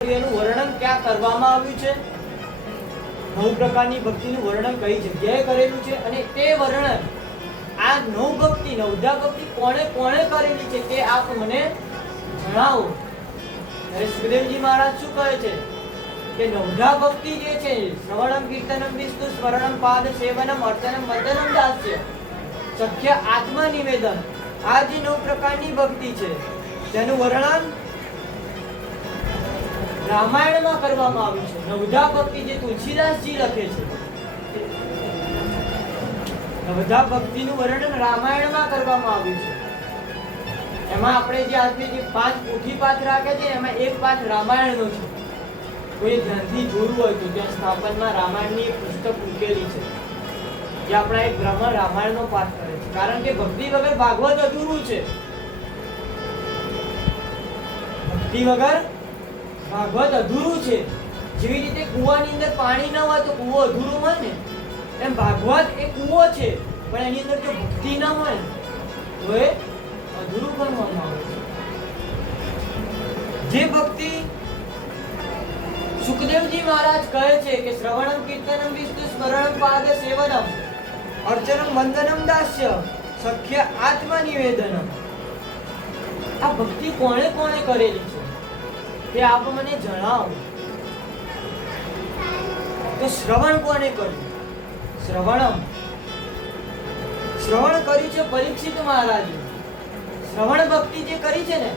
એનું વર્ણન ક્યાં કરવામાં આવ્યું છે? 9 પ્રકારની ભક્તિનું વર્ણન કઈ જગ્યાએ કરેલું છે અને તે વર્ણન આ 9 ભક્તિ નવધા ભક્તિ કોણે કોણે કરેલી છે તે આપ મને જણાવો. ત્યારે સુખદેવજી મહારાજ શું કહે છે કે નવધા ભક્તિ જે છે શ્રવણમ કીર્તનમ વિષ્ણુ સ્મરણમ પાદ સેવનમ અર્ચનમ વંદનમ દાસ્ય સખ્ય આત્મા નિવેદન, આ જે 9 પ્રકારની ભક્તિ છે તેનું વર્ણન રામાયણમાં કરવામાં આવ્યું છે. નવધા ભક્તિ જે તુલસીદાસજી લખે છે, નવધા ભક્તિનું વર્ણન રામાયણમાં કરવામાં આવ્યું છે. એમાં આપણે જે આજે જે 5 પોથી પાઠ રાખે છે એમાં એક પાઠ રામાયણનો છે. કોઈ ધ્યાનથી જોયું હોય તો ત્યાં સ્થાપનમાં રામાયણની એક પુસ્તક મૂકેલી છે જે આપણા એક બ્રાહ્મણ રામાયણનો પાઠ કરે છે. કારણ કે ભક્તિ વગર ભાગવત અધૂરું છે. ભક્તિ વગર ભાગવત અધૂરું છે. જેવી રીતે કૂવાની અંદર પાણી ન હોય તો કૂવો અધૂરો હોય ને, એમ ભાગવત એ કૂવો છે પણ એની અંદર જો ભક્તિ ન હોય તો એ અધૂરું ગણવામાં આવે છે. જે ભક્તિ સુખદેવજી મહારાજ કહે છે કે શ્રવણમ કીર્તનમ વિષ્ણુ સ્મરણમ પાદ સેવનમ અર્ચનમ વંદનમ દાસ્ય સખ્ય આત્મા નિવેદનમ, આ ભક્તિ કોણે કોણે કરેલી છે તે આપ મને જણાવો. તો શ્રવણ કોને કર્યું? શ્રવણ કર્યું છે પરીક્ષિત મહારાજે. શ્રવણ ભક્તિ જે કરી છે ને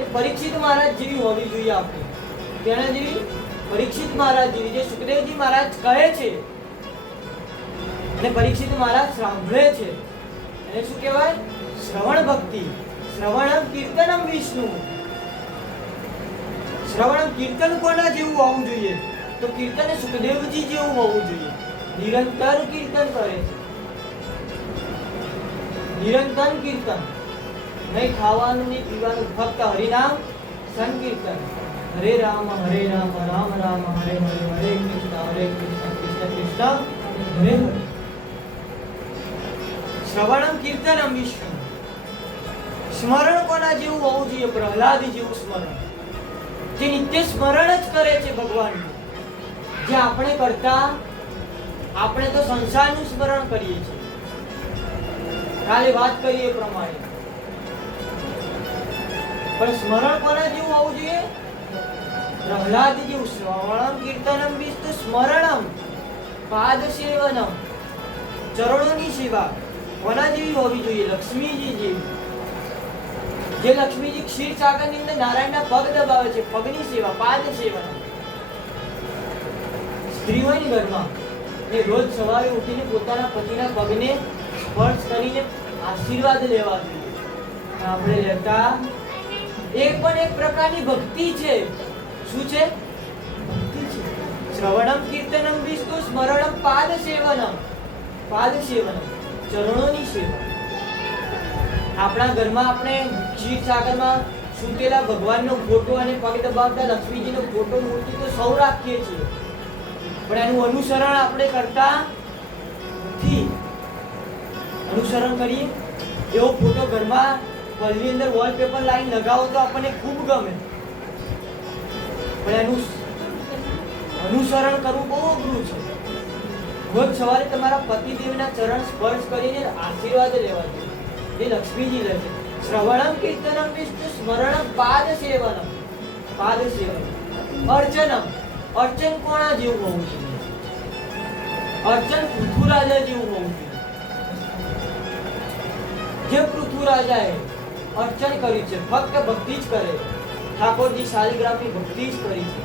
એ પરીક્ષિત મહારાજ જેવી હોવી જોઈએ. આપણે તેના જેવી પરીક્ષિત મહારાજ જેવી, જે સુખદેવજી મહારાજ કહે છે અને પરીક્ષિત મહારાજ સાંભળે છે એને શું કહેવાય? શ્રવણ ભક્તિ. શ્રવણમ કીર્તનમ વિષ્ણુ, શ્રવણ કીર્તન કોના જેવું હોવું જોઈએ? તો કીર્તન સુખદેવજી જેવું હોવું જોઈએ. નિરંતર કીર્તન કરે છે, નિરંતર કીર્તન, નહીં ખાવાનું નહીં પીવાનું, ફક્ત હરિનામ સંકીર્તન. હરે રામ રામ રામ હરે હરે, હરે કૃષ્ણ કૃષ્ણ કૃષ્ણ હરે હરે. શ્રવણમ કીર્તનમ વિષ્ણુ. સ્મરણ કોના જેવું હોવું જોઈએ? પ્રહલાદ જેવું સ્મરણ, જે નિત્ય સ્મરણ જ કરે છે ભગવાનનું. જે આપણે કરતા, આપણે તો સંસારનું સ્મરણ કરીએ છીએ. કાલે વાત કરીએ એ પ્રમાણે, પણ સ્મરણ કોના જેવું હોવું જોઈએ? પ્રહલાદ જેવું. શ્રવણમ કીર્તનમ વિષ્ણુ સ્મરણમ પાદ સેવનમ, ચરણોની સેવા કોના જેવી હોવી જોઈએ? લક્ષ્મીજી જેવી. જે લક્ષ્મીજી ક્ષીર સાગર ની અંદર નારાયણના પગ દબાવે છે, પગની સેવા, પાદ સેવન. સ્ત્રી હોય ને ઘરમાં એ રોજ સવારે ઉઠીને પોતાના પતિના પગને સ્પર્શ કરીને આશીર્વાદ લેવા જોઈએ. આપણે લેતા એ પણ એક પ્રકારની ભક્તિ છે. શું છે? ભક્તિ છે. શ્રવણમ કીર્તનમ વિષ્ણુ સ્મરણમ પાદ સેવનમ, પાદ સેવનમ ચરણોની સેવા. આપણા ઘરમાં આપણે ક્ષીર સાગરમાં સૂતેલા ભગવાનનો ફોટો અને પગ દબાવતા લક્ષ્મીજીનો ફોટો મૂર્તિ તો સૌ રાખીએ છીએ, પણ એનું અનુસરણ આપણે કરતા નથી. અનુસરણ કરીએ એવો ફોટો ઘરમાં હોલની અંદર વોલપેપર લાઈન લગાવો તો આપણને ખૂબ ગમે, પણ એનું અનુસરણ કરવું બહુ અઘરું છે. રોજ સવારે તમારા પતિદેવના ચરણ સ્પર્શ કરીને આશીર્વાદ લેવા જોઈએ. જે લક્ષ્મીજી લે છે. શ્રવણમ કીર્તનમ વિષ્ણુ સ્મરણમ પાદ સેવનમ, પાદ સેવન. અર્ચનમ, અર્ચન કોના જેવું હોવું જોઈએ? અર્ચન પૃથ્વીરાજા જેવું હોવું જોઈએ. જે પૃથ્વીરાજાએ અર્ચન કર્યું છે, ફક્ત ભક્તિ જ કરે. ઠાકોરજી શાલિગ્રામની ભક્તિ જ કરી છે,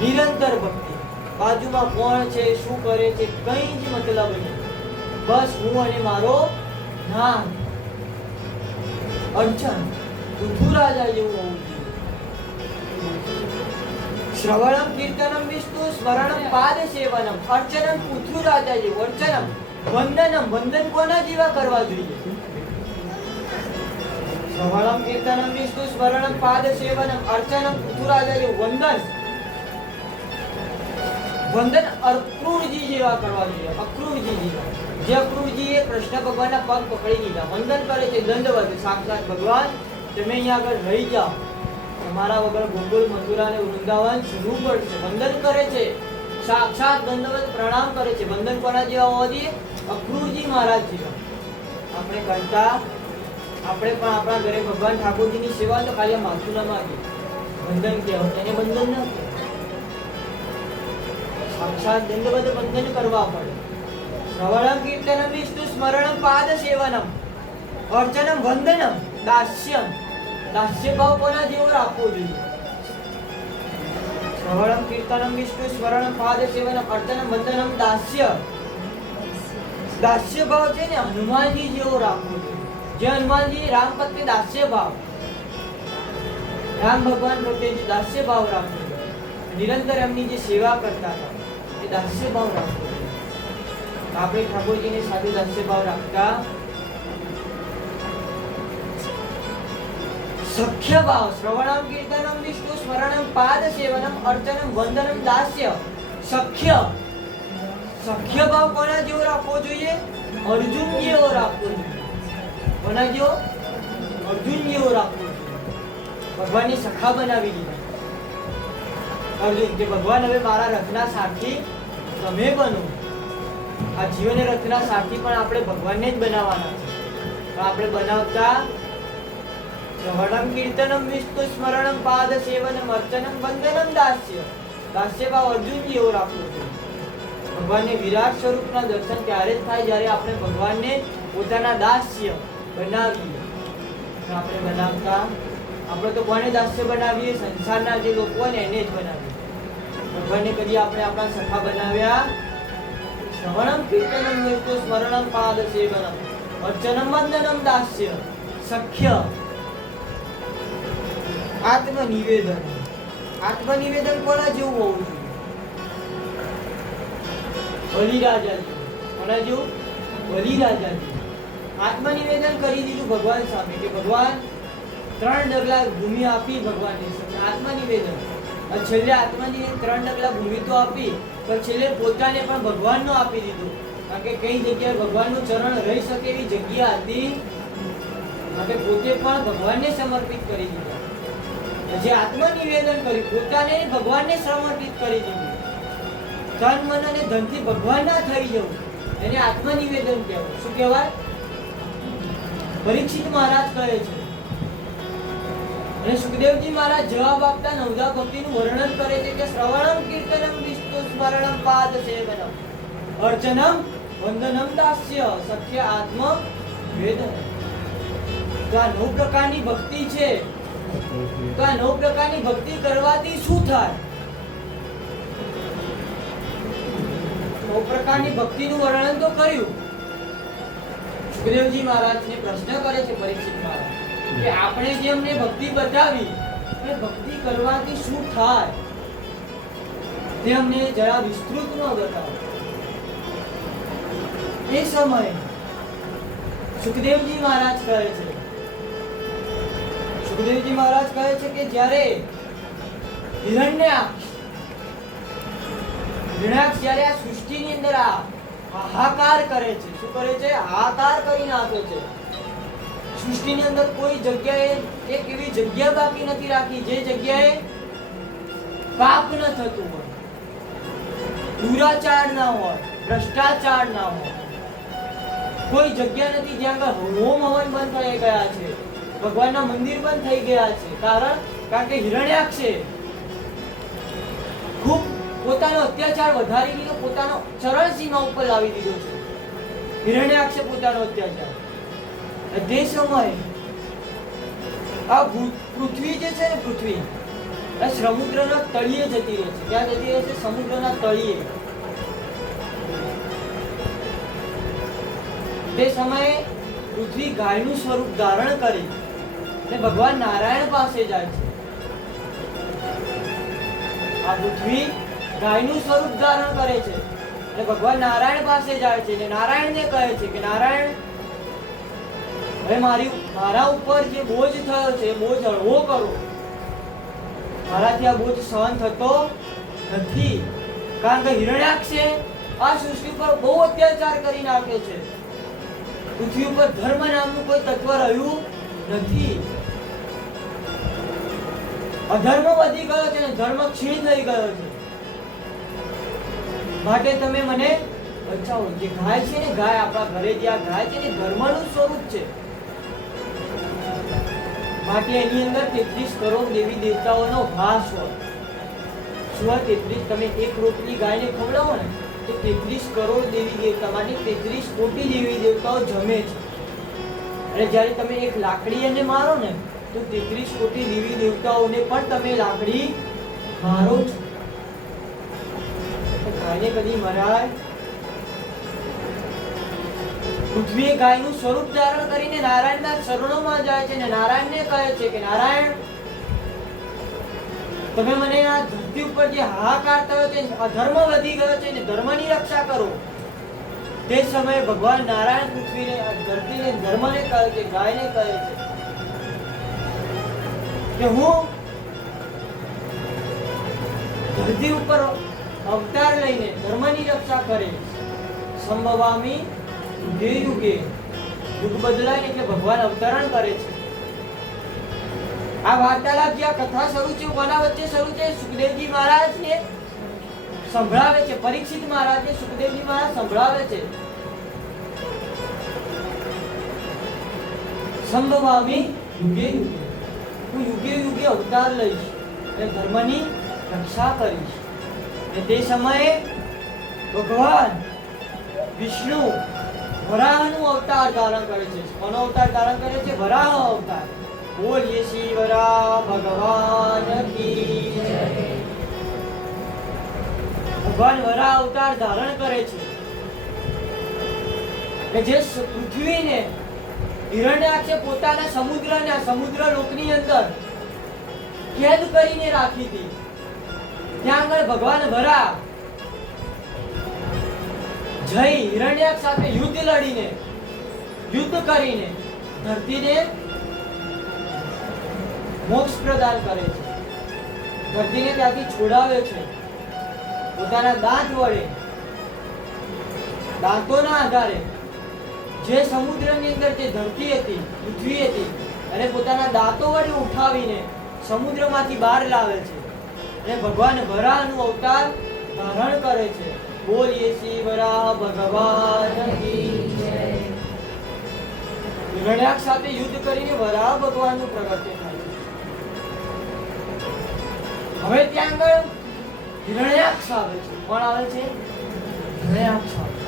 નિરંતર ભક્તિ. બાજુમાં કોણ છે, શું કરે છે, કંઈ જ મતલબ નહીં. બસ હું અને મારો નામ. અર્ચન પૃથ્વીરાજા જેવું હોવું જોઈએ. શ્રવણમ કીર્તનમ વિષ્ણુ સ્મરણમ પાદ સેવનમ અર્ચનમ પૃથ્વીરાજા જેવું. અર્ચનમ વંદનમ, વંદન કોના જેવા કરવા જોઈએ? શ્રવણમ કીર્તનમ વિષ્ણુ સ્મરણમ પાદ સેવનમ અર્ચનમ પૃથ્વીરાજા જેવું. વંદન, વંદન અક્રૂરજી જેવા કરવા જોઈએ. અક્રૂરજી જેવા. જે અક્રૂરજીએ કૃષ્ણ ભગવાનના પગ પકડી લીધા, વંદન કરે છે, દંડવત. સાક્ષાત ભગવાન તમે અહીંયા આગળ રહી જાઓ, તમારા વગર ગોકુળ, મથુરા અને વૃંદાવન છોડવું પડશે. વંદન કરે છે, સાક્ષાત દંડવત પ્રણામ કરે છે. વંદન કોના જેવા હોવા જોઈએ? અક્રૂરજી મહારાજ જેવા. આપણે કરતા, આપણે પણ આપણા ઘરે ભગવાન ઠાકોરજીની સેવા તો ખાલી માથું ન માગીએ, વંદન કહેવાય, એને વંદન ન કહેવાય. સાક્ષાત દંડવત વંદન કરવા પડે. શ્રવણમ કીર્તનમ વિષ્ણુ સ્મરણમ પાદ સેવનમ અર્ચનમ વંદનમ દાસ્યમ. દાસ્ય ભાવ કોના જેવો રાખવો જોઈએ? શ્રવણમ કીર્તનમ વિષ્ણુ સ્મરણમ પાદ સેવનમ અર્ચનમ વંદનમ દાસ્ય. દાસ્ય ભાવ છે ને હનુમાનજી જેવો રાખવો જોઈએ. જે હનુમાનજી રામ પ્રત્યે દાસ્ય ભાવ, રામ ભગવાન પ્રત્યે જે દાસ્ય ભાવ રાખવો જોઈએ, નિરંતર એમની જે સેવા કરતા હતા એ દાસ્ય ભાવ રાખવો જોઈએ. આપણે ઠાકોરજીની સાથે દાસ્ય ભાવ રાખતા. સખ્ય ભાવ શ્રવણમ કીર્તનમ વિષ્ણુ સ્મરણમ પાદ સેવનમ અર્ચનમ વંદનમ દાસ્ય. સખ્ય, સખ્ય ભાવ કોના જેવો રાખવો જોઈએ? અર્જુન જેવો રાખવો જોઈએ. કોના જેવો? અર્જુન જેવો રાખવો જોઈએ. ભગવાનની સખા બનાવી દીધા અર્જુન કે ભગવાન હવે મારા રથના સારથી તમે બનો. આ જીવન રથના સારથી પણ આપણે ભગવાનને જ બનાવવાના છે. તો આપણે બનાવતા શ્રવણમ કીર્તનમ વિષ્ણુ સ્મરણમ પાદ સેવનમ અર્ચનમ વંદનમ દાસ્ય. દાસ્ય ભાવ અર્જુન જેવો રાખવો જોઈએ. ભગવાનને વિરાટ સ્વરૂપના દર્શન ત્યારે જ થાય જ્યારે આપણે ભગવાનને પોતાના દાસ્ય બનાવીએ. આપણે બનાવતા, આપણે તો કોને દાસ્ય બનાવીએ? સંસારના જે લોકો હોય ને એને જ બનાવીએ. ભગવાનને કદી આપણે આપણા સખા બનાવ્યા? શ્રવણમ કીર્તનમ વિષ્ણુ સ્મરણમ પાદ સેવનમ અર્ચનમ વંદનમ દાસ્ય. સખ્ય આત્મનિવેદન. આત્મનિવેદન કોના જેવું હોવું જોઈએ? બલિરાજાજી. કોના જેવું? બલિરાજાજી. આત્મનિવેદન કરી દીધું ભગવાન સામે કે ભગવાન 3 ડગલા ભૂમિ આપી ભગવાનની સામે. આત્મનિવેદન. છેલ્લે આત્મનિવેદન 3 ડગલા ભૂમિ તો આપી, પણ છેલ્લે પોતાને પણ ભગવાનનો આપી દીધું. કારણ કે કઈ જગ્યાએ ભગવાનનું ચરણ રહી શકે એવી જગ્યા હતી, માટે પોતે પણ ભગવાનને સમર્પિત કરી દીધા. જે આત્મનિવેદન કર્યું, પોતાને ભગવાનને સમર્પિત કરી દીધું. તન, મન અને ધનથી ભગવાનના થઈ જવું, એને આત્મનિવેદન કહેવાય. શું કહેવાય? પરીક્ષિત મહારાજ કહે છે, અને સુખદેવજી મહારાજ જવાબ આપતા નવધા ભક્તિનું વર્ણન કરે છે કે શ્રવણમ કીર્તનમ વિષ્ણુ સ્મરણમ પાદ સેવનમ અર્ચનમ વંદનમ દાસ્ય સખ્ય આત્મ વેદન. તો આ 9 પ્રકારની ભક્તિ છે. તો આ 9 પ્રકારની ભક્તિ કરવાથી શું થાય? 9 પ્રકારની ભક્તિનું વર્ણન તો કર્યું. સુખદેવજી મહારાજને પ્રશ્ન કરે છે પરીક્ષિત મહારાજ કે આપણે જે અમને ભક્તિ બતાવી એ ભક્તિ કરવાથી શું થાય તે અમને જરા વિસ્તૃતમાં બતાવો. એ સમયે સુખદેવજી મહારાજ કહે છે, સુખદેવજી મહારાજ કહે છે કે જ્યારે હિરણ્યાક્ષ જ્યારે આ સૃષ્ટિની અંદર હાહાકાર કરે છે. શું કરે છે? હાહાકાર કરી નાખે છે. સૃષ્ટિની અંદર કોઈ જગ્યાએ એક એવી જગ્યા બાકી નથી રાખી જે જગ્યાએ પાપ ન થતું હોય, દુરાચાર ના હોય, ભ્રષ્ટાચાર ના હોય. કોઈ જગ્યા નથી જ્યાં હોમ હવન બંધ થઈ ગયા છે, ભગવાનના મંદિર બંધ થઈ ગયા છે. કારણ કે હિરણ્યાક્ષે ખૂબ પોતાનો અત્યાચાર વધારી દીધો, પોતાનો ચરણ સીમા ઉપર લાવી દીધો છે હિરણ્યાક્ષે પોતાનો અત્યાચાર. તે સમયે આ પૃથ્વી જે છે ને, પૃથ્વી સમુદ્રના તળિયે જતી રહે છે. ક્યાં જતી રહે છે? સમુદ્રના તળિયે. તે સમયે પૃથ્વી ગાયનું સ્વરૂપ ધારણ કરી અને ભગવાન નારાયણ પાસે જાય છે. આ પૃથ્વી ગાયનું સ્વરૂપ ધારણ કરે છે અને ભગવાન નારાયણ પાસે જાય છે અને નારાયણને કહે છે કે નારાયણ, હવે મારા ઉપર જે બોજ થયો છે બોજ હળવો કરો. મારાથી આ બોજ સહન થતો નથી. કારણ કે હિરણ્યાક્ષે આ સૃષ્ટિ પર બહુ અત્યાચાર કરી નાખ્યો છે. પૃથ્વી ઉપર ધર્મ નામનું કોઈ તત્વ રહ્યું નથી. અધર્મ વધી ગયો છે ને ધર્મ ક્ષીણ થઈ ગયો છે. માટે તમે મને બચાવો. જે ગાય છે ને, ગાય આપણા ઘરે જે આ ગાય છે ને ધર્મનું સ્વરૂપ છે. માટે એની અંદર 33 કરોડ દેવી દેવતાઓનો વાસ હોય. શું 33? તમે એક રોટલી ગાયને ખવડાવો ને તો 33 કરોડ દેવી દેવતા માટે 33 કોટી દેવી દેવતાઓ જમે છે. અને જ્યારે તમે એક લાકડી એને મારો ને તો 33 કોટી દેવી દેવતાઓને પણ તમે લાકડી મારો છો. ગાયને કદી મરાય? પૃથ્વી ગાયનું સ્વરૂપ ધારણ કરીને નારાયણના ચરણોમાં જાય છે અને નારાયણને કહે છે કે નારાયણ, તમે મને આ ધરતી ઉપર જે હાહાકાર થયો છે, અધર્મ વધી ગયો છે અને ધર્મની રક્ષા કરો. તે સમયે ભગવાન નારાયણ પૃથ્વીને, ધરતીને, ધર્મને કહે છે, ગાયને કહે છે કે હું ધરતી ઉપર અવતાર લઈને ધર્મની રક્ષા કરીશ. સંભવામી યુગે યુગે. યુગ બદલાય એટલે ભગવાન અવતરણ કરે છે. આ વાર્તાલાપ જે આ કથા શરૂ છે કોના વચ્ચે શરૂ છે? સુખદેવજી મહારાજને સંભળાવે છે. પરીક્ષિત મહારાજને સુખદેવજી મહારાજ સંભળાવે છે. સંભવામી યુગે યુગે. હું યુગે યુગે અવતાર લઈશ અને ધર્મની રક્ષા કરીશ. અને તે સમયે ભગવાન વિષ્ણુ વરાહનું અવતાર ધારણ કરે છે. કોનો અવતાર ધારણ કરે છે? વરાહ અવતાર. બોલીએ શ્રી વરાહ ભગવાન કી જય. ભગવાન વરાહ અવતાર ધારણ કરે છે કે જે પૃથ્વીને હિરણ્યાક્ષે પોતાના સમુદ્ર લોકની અંદર કેદ કરીને રાખી હતી. ત્યાં આગળ ભગવાન વરાહ જઈ હિરણ્યાક્ષ સાથે યુદ્ધ કરીને ધરતીને મોક્ષ પ્રદાન કરે છે. ધરતીને ત્યાંથી છોડાવે છે પોતાના દાંત વડે. દાંતોના આધારે જે સમુદ્રની અંદર જે ધરતી હતી, પૃથ્વી હતી, અને પોતાના દાંતો વડે ઉઠાવીને સમુદ્રમાંથી બહાર લાવે છે અને ભગવાન વરાહનું અવતાર ધારણ કરે છે. બોલીએ શ્રી વરાહ ભગવાન કી જય. હિરણ્યાક્ષ સાથે યુદ્ધ કરીને વરાહ ભગવાનનું પ્રગટ્ય થાય છે. હવે ત્યાં આગળ હિરણ્યાક્ષ આવે છે. કોણ આવે છે? હિરણ્યાક્ષ આવે છે.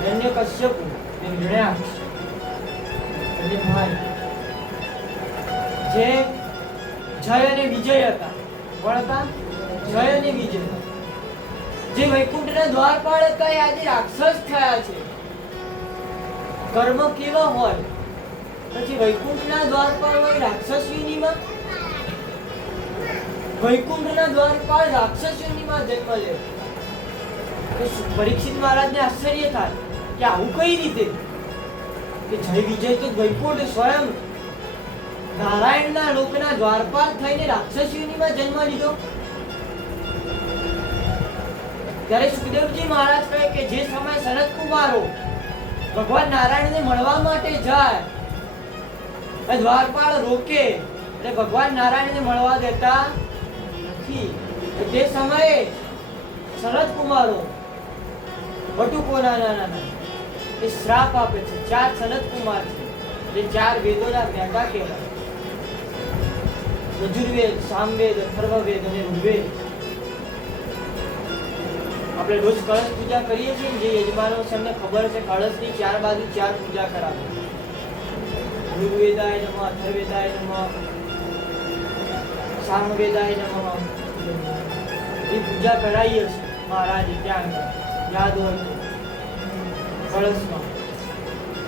હિરણ્યકશ્યપુ અને હિરણ્યાક્ષ અને ભાઈ જે જય અને વિજય હતા. કોણ હતા? જય અને વિજય. જે વૈકુંઠના દ્વારપાળ હતા એ આજે રાક્ષસ થયા છે. કર્મ કેવા હોય પછી વૈકુંઠના દ્વારપાળ હોય રાક્ષસ યોનિમાં, વૈકુંઠના દ્વારપાળ રાક્ષસ યોનિમાં જન્મ લે. પરીક્ષિત મહારાજને આશ્ચર્ય થાય કે આવું કઈ રીતે કે જય વિજય તો વૈકુંઠ સ્વયં નારાયણના લોકના દ્વારપાલ થઈને રાક્ષસ યોનિમાં જન્મ લીધો. ત્યારે સુખદેવજી મહારાજ કહે કે જે સમય સનત કુમારો ભગવાન નારાયણને મળવા માટે જાય, દ્વારપાળ રોકે એટલે ભગવાન નારાયણને મળવા દેતા નથી. તે સમયે સનત કુમારો બટુકોના નાના એ શ્રાપ આપે છે. 4 સનત કુમાર છે જે 4 વેદોના જ્ઞાતા કહેવાય. યજુર્વેદ, સામવેદ, અથર્વવેદ અને ઋગ્વેદ. આપણે રોજ કળશ પૂજા કરીએ છીએ. જે યજમાનો છે એમને ખબર છે કળશની 4 બાજુ 4 પૂજા કરાવે. ઋગ્વેદાય નમઃ, અથર્વવેદાય નમઃ, સામવેદાય નમઃ. એ પૂજા કરાવીએ છીએ મહારાજે ત્યાં યાદ હોય તો કળશમાં.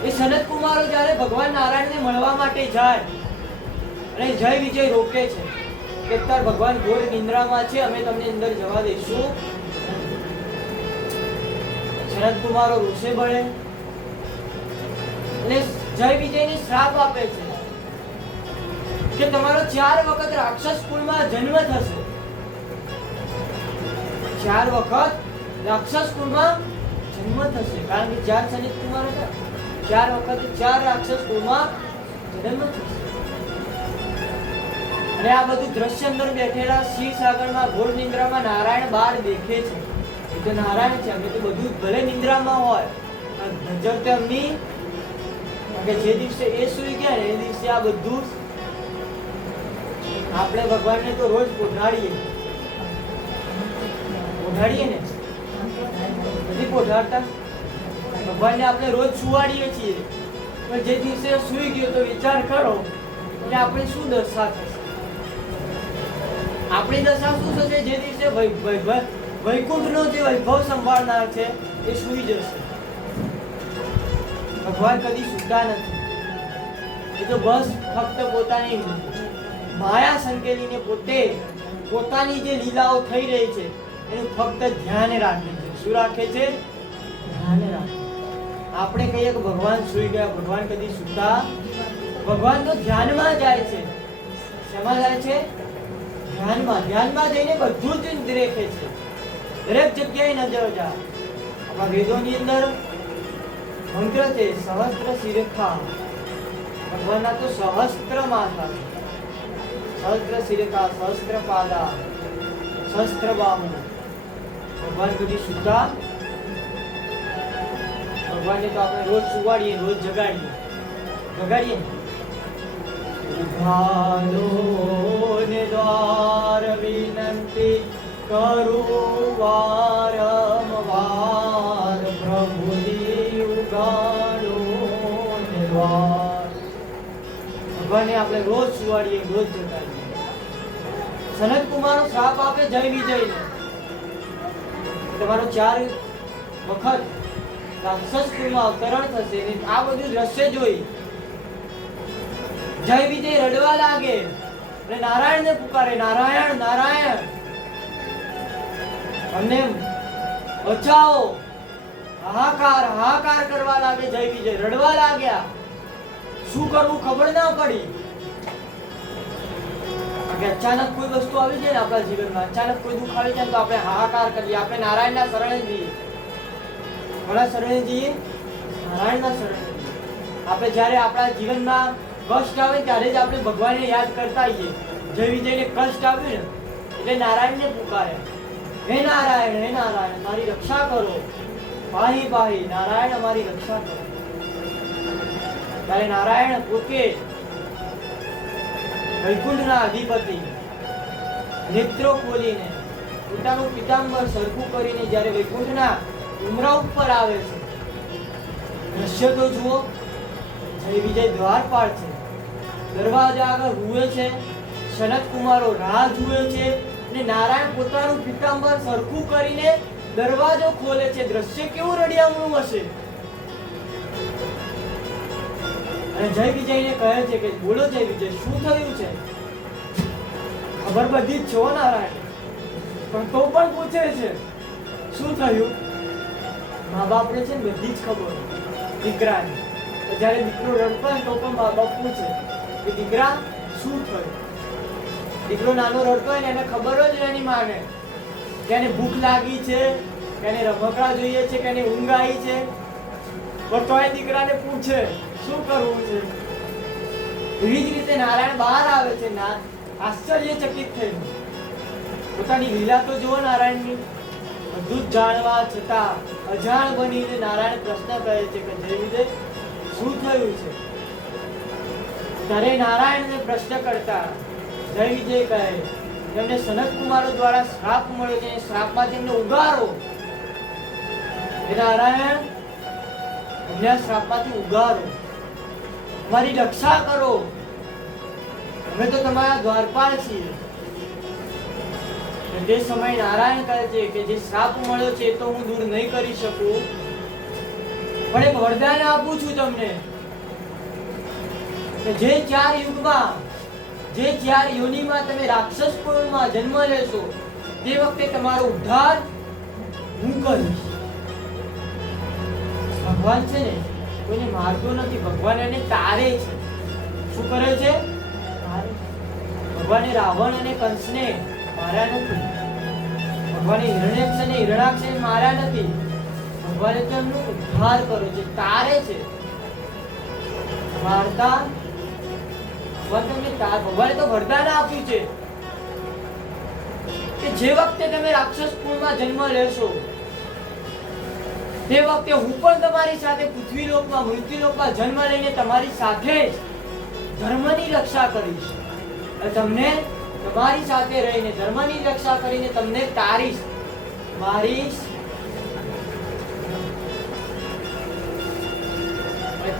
એ સનત કુમારો જ્યારે ભગવાન નારાયણને મળવા માટે જાય અને જય વિજય રોકે છે કે અત્યારે ભગવાન ઘોર નિંદ્રામાં છે, અમે તમને અંદર જવા દઈશું. સનત કુમારો રોષે બળે અને જય વિજયને શ્રાપ આપે છે કે તમારો 4 વખત રાક્ષસ કુળમાં જન્મ થશે. 4 વખત રાક્ષસ કુળમાં જન્મ થશે. કારણ કે 4 સનત કુમાર હતા. 4 વખત 4 રાક્ષસ કુળમાં જન્મ થશે. અને આ બધું દ્રશ્ય અંદર બેઠેલા ક્ષીરસાગરમાં ઘોર નિંદ્રામાં નારાયણ બહાર દેખે છે. એ તો નારાયણ છે. અમે તો બધું ભલે નિંદ્રામાં હોય નજર તો એમની કે જે દિવસે એ સૂઈ ગયા ને એ દિવસે આ બધું આપણે ભગવાનને તો રોજ પોઢાડીએ ને નથી પોઢાડતા? ભગવાનને આપણે રોજ સુવાડીએ છીએ, પણ જે દિવસે સૂઈ ગયો તો વિચાર કરો કે આપણી શું દશા થશે? આપણી દશા શું થશે? જે દિવસે વૈકુંઠનો જે વૈભવ સંભાળનાર છે એ સૂઈ જશે. ભગવાન કદી સૂતા નથી. એ તો બસ ફક્ત પોતાની માયા સંકેલીને પોતાની જે લીલાઓ થઈ રહી છે એનું ફક્ત ધ્યાન રાખે છે. શું રાખે છે? ધ્યાન રાખે. આપણે કહીએ કે ભગવાન સૂઈ ગયા, ભગવાન કદી સૂતા? ભગવાન તો ધ્યાનમાં જાય છે. શેમાં જાય છે? ધ્યાનમાં જઈને બધું જ દેખે છે. દરેક જગ્યાએ નજર જાય. આપણા વેદોની અંદર મંત્ર છે સહસ્ત્ર શિરેખા. ભગવાનના તો સહસ્ત્ર માથા છે. સહસ્ત્ર શિરેખા, સહસ્ત્ર પાદા, સહસ્ત્ર બાહુ. ભગવાન કદી સૂતા? ભગવાનને તો આપણે રોજ સુવાડીએ, રોજ જગાડીએ ઉઘાડો ને દ્વાર વિનંતી કરું વારંવાર, પ્રભુજી ઉઘાડો ને દ્વાર. ભગવાનને આપણે રોજ સુવાડીએ, રોજ જગાડીએ. સનત કુમારો શ્રાપ આપે જય વિજયને. તમારો 4 વખત રાક્ષસકુળમાં અવતરણ થશે ને આ બધું દ્રશ્ય જોઈ જય વિજય રડવા લાગે અને નારાયણને પુકારે, નારાયણ નારાયણ અમને બચાવો. હાહાકાર કરવા લાગે. જય વિજય રડવા લાગ્યા. શું કરવું ખબર ના પડી. અચાનક કોઈ વસ્તુ આવી જાય ને આપણા જીવનમાં, અચાનક કોઈ દુઃખ આવી જાય તો આપણે હાહાકાર કરીએ. આપણે નારાયણના શરણે જઈએ. કોના શરણે જઈએ? નારાયણના શરણે જઈએ. આપણે જ્યારે આપણા જીવનમાં કષ્ટ આવે ત્યારે જ આપણે ભગવાનને યાદ કરતા આવીએ. જય વિજયને કષ્ટ આવ્યું ને એટલે નારાયણને પુકારે, હે નારાયણ મારી રક્ષા કરો. પાહી નારાયણ અમારી રક્ષા કરો. ત્યારે નારાયણ પોતે વૈકુંઠના અધિપતિ નેત્રો ખોલીને પોતાનું પિતાંબર સરખું કરીને જ્યારે વૈકુંઠના ઉમરા ઉપર આવે છે, દ્રશ્ય તો જુઓ. જય વિજય દ્વારપાળ છે, દરવાજા આગળ રૂએ છે, સનત કુમારો રાહ જુએ છે અને નારાયણ પોતાનું પિતાંબર સરખું કરીને દરવાજો ખોલે છે. દ્રશ્ય કેવું રડિયામણું હશે. અને જય વિજયને કહે છે કે બોલો જય વિજય, શું થયું છે? ખબર બધી જ છો નારાયણ, પણ તો પણ પૂછે છે શું થયું? મા બાપને છે ને બધી જ ખબર દીકરાને. જ્યારે દીકરો રડતો હોય તો પણ મા બાપ પૂછે કે દીકરા શું થયું? દીકરો નાનો રડતો હોય ને એને ખબર જ એની માને કે એને ભૂખ લાગી છે, કે એને રમકડા જોઈએ છે, કે એને ઊંઘ આવી છે, પણ તોય દીકરાને પૂછે શું કરવું છે. એવી જ રીતે નારાયણ બહાર આવે છે આશ્ચર્યચકિત થઈને. પોતાની લીલા તો જુઓ નારાયણની. બધું જ જાણવા છતાં અજાણ બનીને નારાયણ પ્રશ્ન કરે છે કે જય વિજય શું થયું છે? ત્યારે નારાયણને પ્રશ્ન કરતા જય વિજય કહે તેમને સનત કુમારો દ્વારા શ્રાપ મળ્યો છે, શ્રાપમાં તેમને ઉગારો. નારાયણ અમને આ શ્રાપમાંથી ઉગારો, અમારી રક્ષા કરો. અમે તો તમારા દ્વારપાળ છીએ. તે સમય નારાયણ કહે છે કે જે શ્રાપ મળ્યો છે તો હું દૂર નહીં કરી શકું, પણ એક વરદાન આપું છું તમને કે જે 4 યુગમાં, જે 4 યોનિમાં તમે રાક્ષસ કુળમાં જન્મ લેશો તે વખતે તમારો ઉદ્ધાર હું કરીશ. ભગવાન છે ને કોઈને મારતો નથી, ભગવાન એને તારે છે. શું કરે છે? ભગવાને રાવણ અને કંસને માર્યા નથી. ભગવાને હિરણ્યાક્ષ અને હિરણાક્ષને માર્યા નથી. ભગવાને તો એમનો ઉદ્ધાર કર્યો છે, તારે છે. વાર્તા ભગવાને તો વરદાન આપ્યું છે કે જે વખતે તમે રાક્ષસ કુળમાં જન્મ લેશો તે વખતે હું પણ તમારી સાથે પૃથ્વીલોકમાં મૃત્યુલોકમાં જન્મ લઈને તમારી સાથે જ ધર્મની રક્ષા કરીશ. તમને તમારી સાથે રહીને ધર્મની રક્ષા કરીને તમને તારીશ, મારીશ.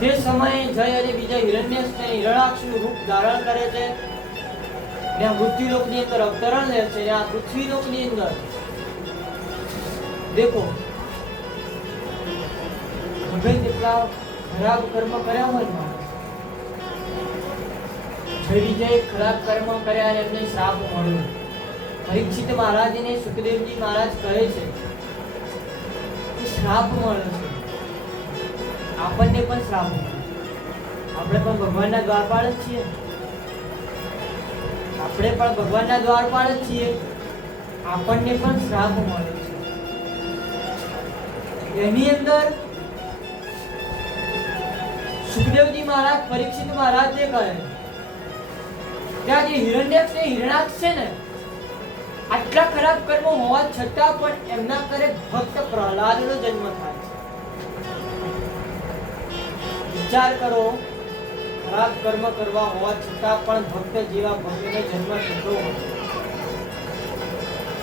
તે સમયે જય અને બીજા હિરણ્યકશ્યપ હિરણાક્ષનું રૂપ ધારણ કરે છે ને આ મૃત્યુલોકની અંદર અવતરણ લે છે. આ પૃથ્વીલોકની અંદર દેખો ગમે તેટલા ખરાબ કર્મ કર્યા હોય માણસ, જય વિજય ખરાબ કર્મ કર્યા અને એમને શ્રાપ મળ્યો. પરીક્ષિત મહારાજને સુખદેવજી મહારાજ કહે છે કે શ્રાપ મળે છે, આપણને પણ શ્રાપ મળે. આપણે પણ ભગવાનના દ્વારપાળ જ છીએ, આપણે પણ ભગવાનના દ્વારપાળ જ છીએ, આપણને પણ શ્રાપ મળે છે. એની અંદર સુખદેવજી મહારાજ પરીક્ષિત મહારાજને કહે કે આ જે હિરણ્યક્ષ ને હિરણાક્ષ છે ને, આટલા ખરાબ કર્મ હોવા છતાં પણ એમના ઘરે ભક્ત પ્રહલાદનો જન્મ થાય છે. વિચાર કરો, ખરાબ કર્મ કરવા હોવા છતાં પણ ભક્ત જેવા ભક્તને જન્મ થતો હોય.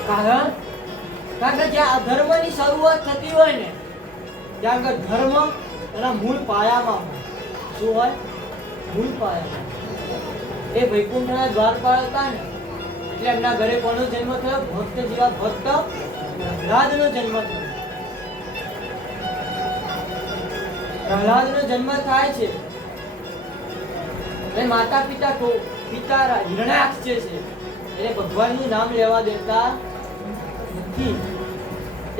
કારણ કે જ્યાં અધર્મની શરૂઆત થતી હોય ને ત્યાં આગળ ધર્મ એના મૂળ પાયામાં હોય. શું હોય? મૂળ પાયામાં. એ વૈકુંઠના દ્વારપાળ હતા ને એટલે એમના ઘરે કોનો જન્મ થયો? ભક્ત જેવા ભક્ત પ્રહલાદનો જન્મ થયો. પ્રહલાદનો જન્મ થાય છે એટલે માતા પિતા હિરણાક્ષ છે એટલે ભગવાનનું નામ લેવા દેતા નથી.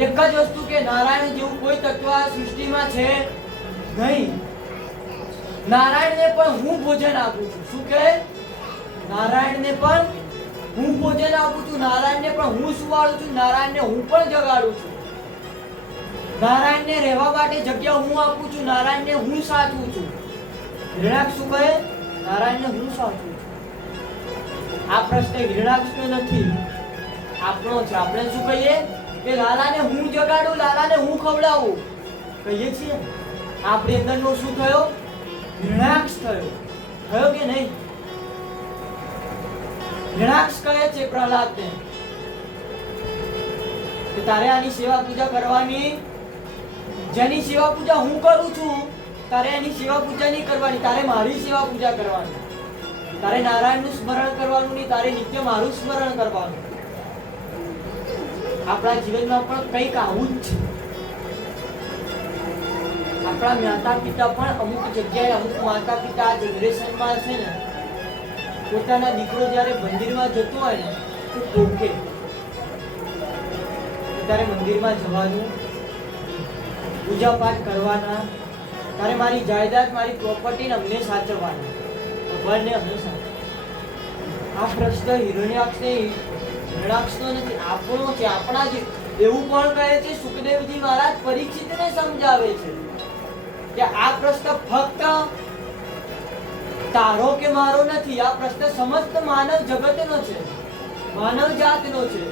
એક જ વસ્તુ કે નારાયણ જેવું કોઈ તત્વ આ સૃષ્ટિમાં છે નહીં. નારાયણને પણ હું ભોજન આપું છું. શું કહે? નારાયણને પણ હું ભોજન આપું છું, નારાયણને પણ હું સુવાડું છું, નારાયણને હું પણ જગાડું છું, નારાયણને રહેવા માટે જગ્યા હું આપું છું, નારાયણને હું સાચવું છું. હિરણાક્ષ શું કહે? નારાયણને હું સાચવું છું. આ પ્રશ્ન હિરણાક્ષનો નથી, આપણો છે. આપણે શું કહીએ કે લાલાને હું જગાડું, લાલાને હું ખવડાવું કહીએ છીએ. આપણી અંદરનો શું થયો? હિરણાક્ષ થયો. થયો કે નહીં? હિરણાક્ષ કહે છે પ્રહલાદને કે તારે આની સેવા પૂજા કરવાની, જેની સેવા પૂજા હું કરું છું તારે એની સેવા પૂજા નહીં કરવાની, તારે મારી સેવા પૂજા કરવાની. તારે નારાયણનું સ્મરણ કરવાનું નહીં, તારે નિત્ય મારું સ્મરણ કરવાનું. આપણા જીવનમાં પણ કંઈક આવું જ છે. આપણા માતા પિતા પણ અમુક જગ્યાએ, અમુક માતા પિતા આ જનરેશનમાં છે ને, પોતાના દીકરો જ્યારે મંદિરમાં જતો હોય ને તો ટોકે, તારે મંદિરમાં જવાનું, પૂજા પાઠ કરવાના, તારે મારી જાયદાદ મારી પ્રોપર્ટીને અમને સાચવવાના, ભગવાનને હંમેશા. આ પ્રશ્ન હિરણાક્ષનો નથી, આપણો છે, આપણા જ. એવું પણ કહે છે સુખદેવજી મહારાજ પરીક્ષિતને સમજાવે છે કે આ પ્રશ્ન ફક્ત તારો કે મારો નથી, આ પ્રશ્ન સમસ્ત માનવ જગતનો છે, માનવ જાતનો છે.